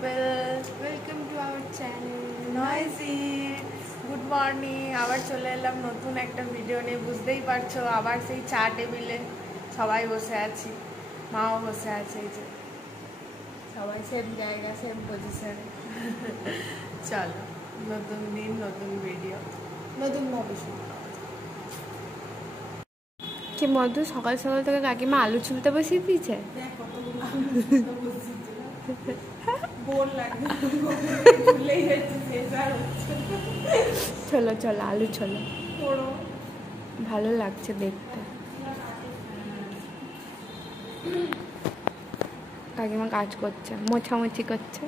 Welcome to our channel noisy. Good morning, আবার চলে এলাম নতুন একটা ভিডিও নিয়ে। বুঝতেই পারছো, আবার সেই চা টেবিলে সবাই বসে আছি, মাও বসে আছে, এই যে সবাই সেম জায়গা সেম পজিশনে। চলো, নতুন দিন নতুন ভিডিও নতুন ভাবে শুরু। কি মধু, সকাল সকাল থেকে কাকিমা আলু ছুলতে বসিয়ে দিয়েছে। চলো চলো আলু ছোলো, ভালো লাগছে দেখতে। কাকিমা কাজ করছে, মোছামুছি করছে।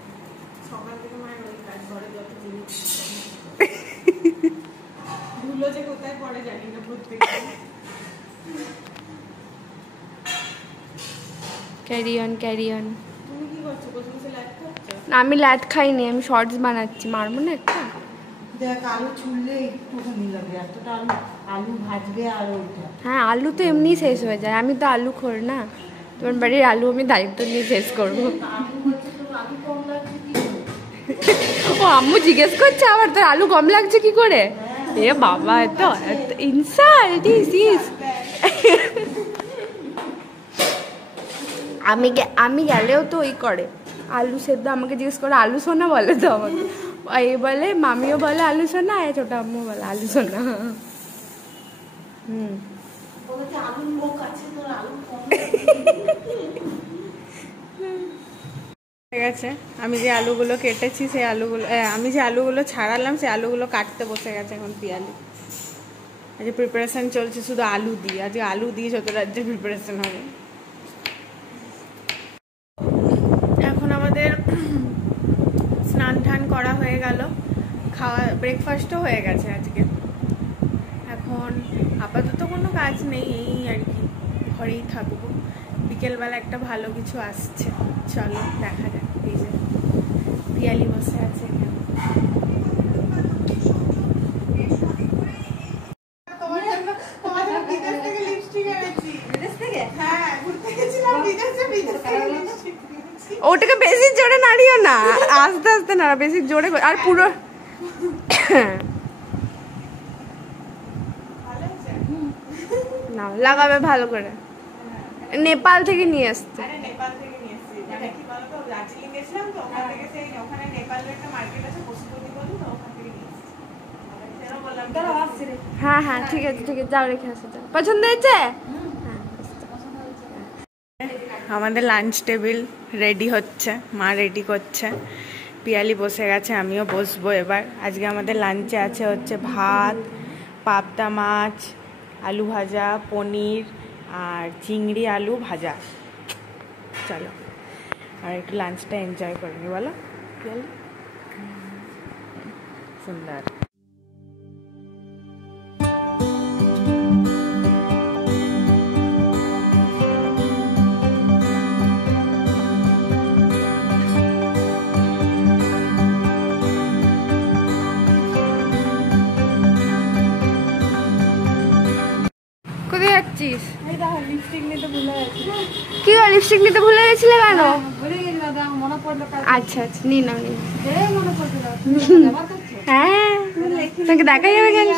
Carry on carry on. আমি ল্যাট খাইনি, আমি শর্টস বানাচ্ছি, মারবো না একটা। দেখ আলু ছুললে একটুখানি লাগে, এতটা আলু ভাজবে আর ওইটা। হ্যাঁ, আলু তো এমনি শেষ হয়ে যায়, আমি তো আলু খোর না। তোমার বাড়ির আলু আমি দায়িত্ব নিয়ে শেষ করবো। ও আম্মু জিজ্ঞেস করছে আবার তোর আলু কম লাগছে কি করে। এ বাবা, তো ইনসাল্ট ইস। আমি গেলেও তো ওই করে, আলু সেদ্ধ আমাকে জিজ্ঞেস করে আলু সোনা বলে তো আমাকে। এই বলে, মামিও বলে আলু সোনা, ছোট আম্মু বলে আলু সোনা। ঠিক আছে, আমি যে আলুগুলো কেটেছি সেই আলুগুলো, আমি যে আলুগুলো ছাড়ালাম সেই আলুগুলো কাটতে বসে গেছে এখন পিয়ালি। আজকে প্রিপারেশন চলছে শুধু আলু দিয়ে, আজকে আলু দিয়ে যত রাজ্যের প্রিপারেশন হবে। এখন আমাদের স্নান টান করা হয়ে গেল, খাওয়া ব্রেকফাস্টও হয়ে গেছে আজকে। এখন আপাতত কোনো কাজ নেই, এই আর কি ঘরেই থাকবো। বিকেলবেলা একটা ভালো কিছু আসছে, চলো দেখা যাক। এই যে পিয়ালি বসে আছে ওটাকে বেশি জোরে নাড়িও না, আস্তে আস্তে নাড়া, বেশি জোরে আর পুরো না লাগাবে ভালো করে। নেপাল থেকে নিয়ে আসতে। হ্যাঁ হ্যাঁ ঠিক আছে ঠিক আছে, যাও রেখে আসো। পছন্দ হয়েছে? আমাদের লাঞ্চ টেবিল রেডি হচ্ছে, মা রেডি করছে, পিয়ালি বসে গেছে, আমিও বসবো এবার। আজকে আমাদের লাঞ্চে আছে হচ্ছে ভাত, পাবদা মাছ, আলু ভাজা, পনির আর চিংড়ি আলু ভাজা। চলো আর একটু লাঞ্চটা এনজয় করে নি, বলো পিয়ালি। সুন্দর। কোথায় যাচ্ছিস? লিপস্টিক নিতে ভুলে গেছি। কি লিপস্টিক নিতে ভুলে গেছিলে কেন? মনে পড়লো, আচ্ছা আচ্ছা, নি নাও নি। মনে পড়লো। হ্যাঁ, তোকে দেখা যাবে কেন?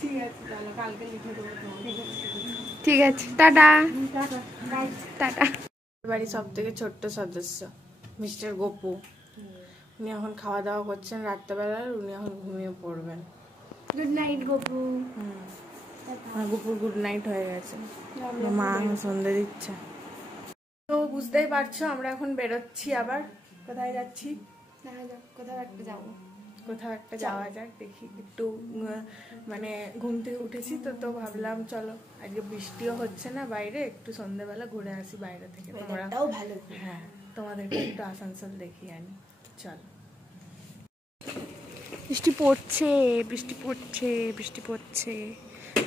ঠিক আছে, চলো কালকে লিখে দেবো। ঠিক আছে, টাটা টাটা। বাড়ির সব থেকে ছোট্ট সদস্য মিস্টার গোপু, উনি এখন খাওয়া দাওয়া করছেন রাত্রেবেলার, উনি এখন ঘুমিয়ে পড়বেন। Good night Gopu. গোপুর গুড নাইট হয়ে গেছে, মা সন্ধে দিচ্ছে। তো বুঝতেই পারছো আমরা এখন বেরোচ্ছি। আবার কোথায় যাচ্ছি? কোথাও একটা যাবো, কোথাও একটা যাওয়া যাক, দেখি একটু মানে ঘুম থেকে উঠেছি তো ভাবলাম চলো, আজকে বৃষ্টিও হচ্ছে না বাইরে, একটু সন্ধ্যেবেলা ঘুরে আসি বাইরে থেকে। তোমরাও ভালো, হ্যাঁ তোমাদেরকে একটু আসানসোল দেখিয়ে আনি, চলো। বৃষ্টি পড়ছে বৃষ্টি পড়ছে বৃষ্টি পড়ছে,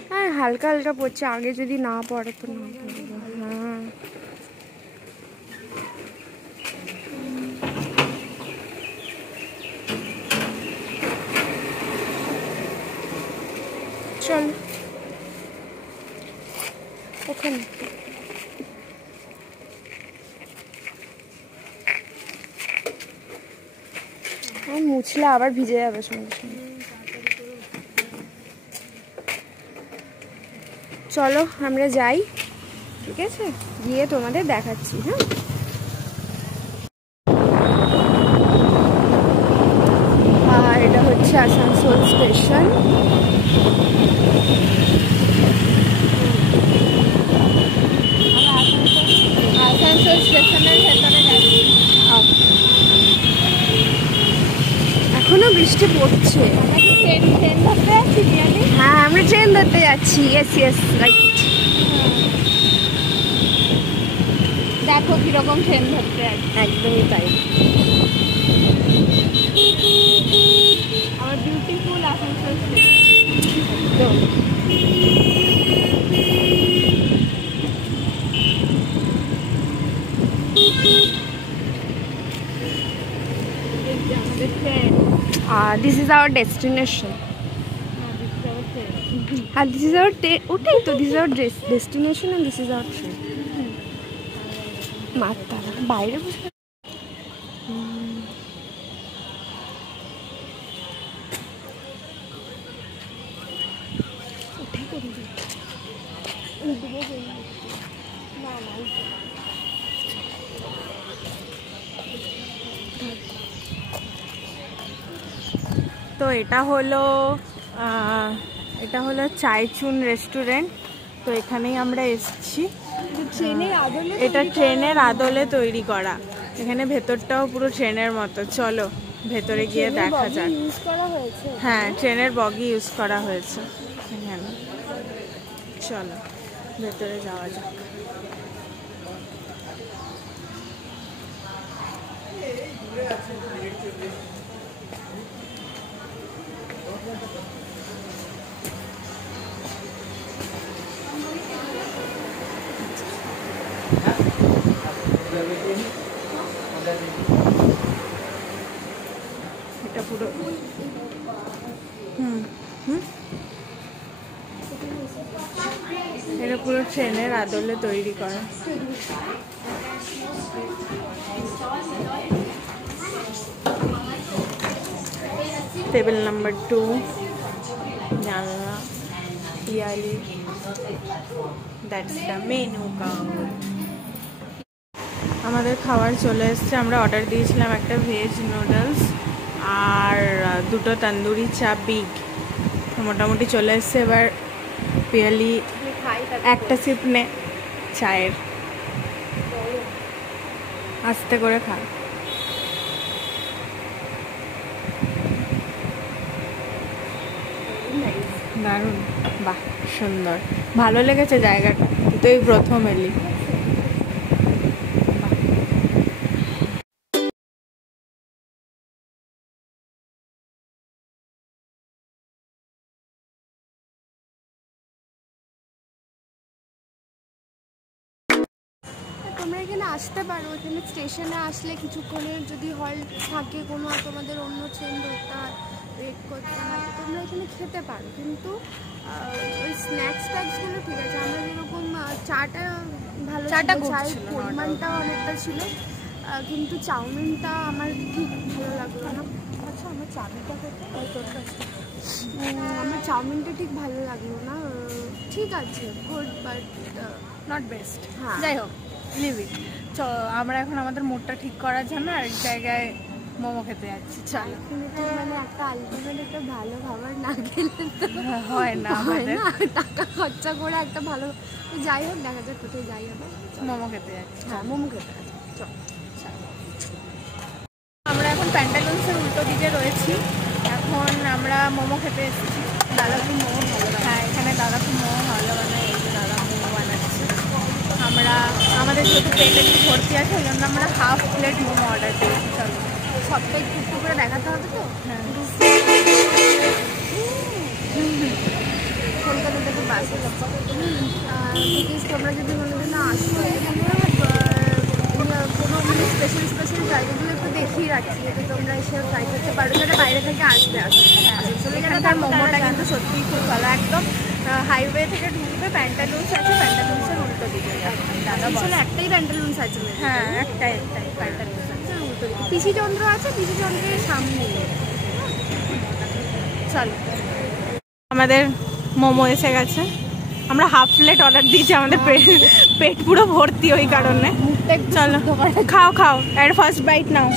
হ্যাঁ হালকা হালকা পড়ছে, আগে যদি না পড়ে তো না পড়বে। হ্যাঁ চল ওখানে। মুছলে আবার ভিজে যাবে সঙ্গে সঙ্গে। চলো আমরা যাই, ঠিক আছে, গিয়ে তোমাদের দেখাচ্ছি। হ্যাঁ, আর এটা হচ্ছে আসানসোল স্টেশন। আসানসোল স্টেশনের ভেতরে যাচ্ছি। এখনো বৃষ্টি পড়ছে। ট্রেন ধরতে যাচ্ছি পিয়ালি। হ্যাঁ, আমরা ট্রেন ধরতে যাচ্ছি। Yes yes, right. দেখো কিরকম ট্রেন ধরতে যাচ্ছি। একদমই তাই। আমার বিউটিফুল আসানসোল স্টেশন। আমাদের train. This is our destination. And this is our ওটাই তো, this is our destination and this is our train. মাতারা বাইরে বসে তো এটা হলো চাইচুন রেস্টুরেন্ট। তো এখানেই আমরা এসেছি। এটা ট্রেনের আদলে তৈরি করা। এখানে ভেতরটাও পুরো ট্রেনের মতো। চলো ভেতরে গিয়ে দেখা যাক। হ্যাঁ, ট্রেনের বগি ইউজ করা হয়েছে এখানে। চলো ভেতরে যাওয়া যাক। এটা পুরো এটা পুরো ট্রেনের আদলে তৈরি করা। টেবিল নাম্বার 2, জানলা, Piyali. That's the menu count. আমাদের খাবার চলে এসছে। আমরা অর্ডার দিয়েছিলাম একটা ভেজ নুডলস আর 2টো তন্দুরি চা বিগ। মোটামুটি চলে এসছে। এবার পিয়ালি একটা সিপ নে চায়ের, আস্তে করে খা। দারুণ, বাহ সুন্দর, ভালো লেগেছে জায়গাটা। তুই তো এই প্রথম এলি। তোমরা এখানে আসতে পারো। এখানে স্টেশনে আসলে কিছুক্ষণের যদি হল্ট থাকে, কোনো তোমাদের অন্য ট্রেন ধরতে হয়, ওয়েট করতে হয়, তো তোমরা এখানে খেতে পারো। কিন্তু ওই স্ন্যাক্স ট্যাক্সগুলো ঠিক আছে। আমরা যেরকম চাটা ভালো, চায়ের পরিমাণটাও অনেকটা ছিল, কিন্তু চাউমিনটা আমার ঠিক ভালো লাগলো না। আচ্ছা, আমার চাবিটা তোর কাছে। আমার চাউমিনটা ঠিক ভালো লাগলো না। ঠিক আছে, গুড, বাট নট বেস্ট। হ্যাঁ, যাই হোক, লিভ ইট। আমরা এখন আমাদের মুডটা ঠিক করার জন্য আরেক জায়গায় মোমো খেতে যাচ্ছি। চলো। কিন্তু মানে একটা আলটিমেট একটা ভালো খাবার না খেলে তো হয় না, আমাদের টাকা খরচা করে একটা ভালো। যাই হোক, দেখা যাক কোথায় যাই হবে। মোমো খেতে যাচ্ছি। হ্যাঁ, মোমো খেতে যাচ্ছি। চল। আমরা এখন প্যান্টালুন্সের উল্টো দিকে রয়েছি। এখন আমরা মোমো খেতে এসেছি। দাদাপুর মোমো ভালো। হ্যাঁ, এখানে দাদাপুর মোমো ভালো বানায়। এই যে দাদা মোমো বানাচ্ছে। আমাদের যেহেতু প্লেটে একটু ভর্তি আছে, ওই জন্য আমরা হাফ প্লেট মোমো অর্ডার করেছি। চলো সবটা একটু করে দেখাতে হবে তো। হ্যাঁ, কলকাতা থেকে বাসে যাবো। বিকজ তোমরা যদি মনে হয় না আসো, এখানে কোনো মানে স্পেশাল জায়গাগুলো একটু দেখিয়ে রাখছি, যাতে তোমরা এসে ট্রাই করতে পারো, যারা বাইরে থেকে আসবে। আসলে এখানকার মোমোটা কিন্তু সত্যিই খুব ভালো। একদম হাইওয়ে থেকে ঢুকবে, প্যান্টালুন্স আছে, প্যান্টালুন্সের উল্টো দিকে যাবে। দাদা আসলে একটাই প্যান্টালুন্স আছে। হ্যাঁ, একটাই প্যান্টালুন্স আছে। পিসি চন্দ্র আছে, পিসি চন্দ্রের সামনে। চলো, আমাদের মোমো এসে গেছে। আমরা হাফ প্লেট অর্ডার দিয়েছি, আমাদের পেট পুরো ভর্তি ওই কারণে। চলো খাও খাও, এর ফার্স্ট বাইট নাও।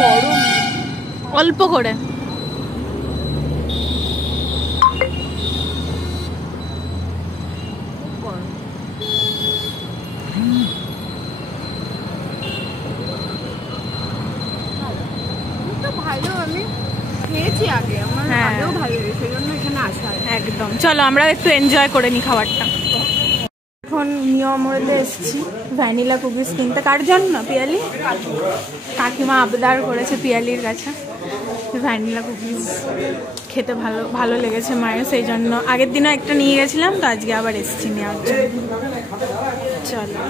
গরম, অল্প করে। ভালো, আমি খেয়েছি আগে, আমার হ্যাঁ। আগেও ভালো লেগেছে, সেই জন্য এখানে আসা। একদম, চলো আমরা একটু এনজয় করে নিই খাবারটা। এখন নিয়মরতে এসেছি ভ্যানিলা কুকিজ কিনতে। কার জন্য? পিয়ালি। কাকিমা আবদার করেছে পিয়ালির কাছে ভ্যানিলা কুকিজ খেতে, ভালো লেগেছে মায়ের, সেই জন্য আগের দিনও একটা নিয়ে গেছিলাম, তো আজকে আবার এসেছি নেওয়ার জন্য। চলো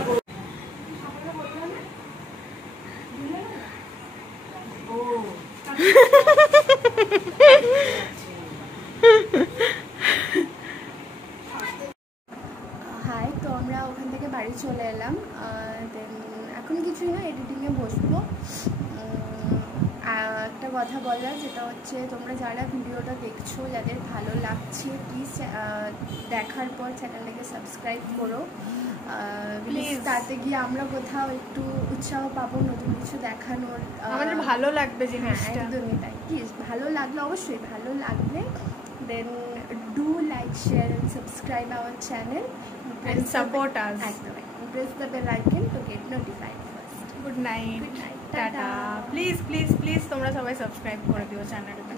হাই, তো আমরা ওখান থেকে বাড়ি চলে এলাম। দেন এখন কিছুই না, এডিটিংয়ে বসবো। একটা কথা বলার, যেটা হচ্ছে তোমরা যারা ভিডিওটা দেখছো, যাদের ভালো লাগছে, প্লিজ দেখার পর চ্যানেলটাকে সাবস্ক্রাইব করো প্লিজ। তাতে গিয়ে আমরা কোথাও একটু উৎসাহ পাবো নতুন কিছু দেখানোর, আমাদের ভালো লাগবে জিনিসটা। একদমই তাই। প্লিজ, ভালো লাগলে, অবশ্যই ভালো লাগলে, then do like, share and subscribe our channel and support us. Press the bell icon to get notified first. Good night, Good night. Tata. Ta-ta. Please please please তোমরা সবাই সাবস্ক্রাইব করে দিও চ্যানেলটা।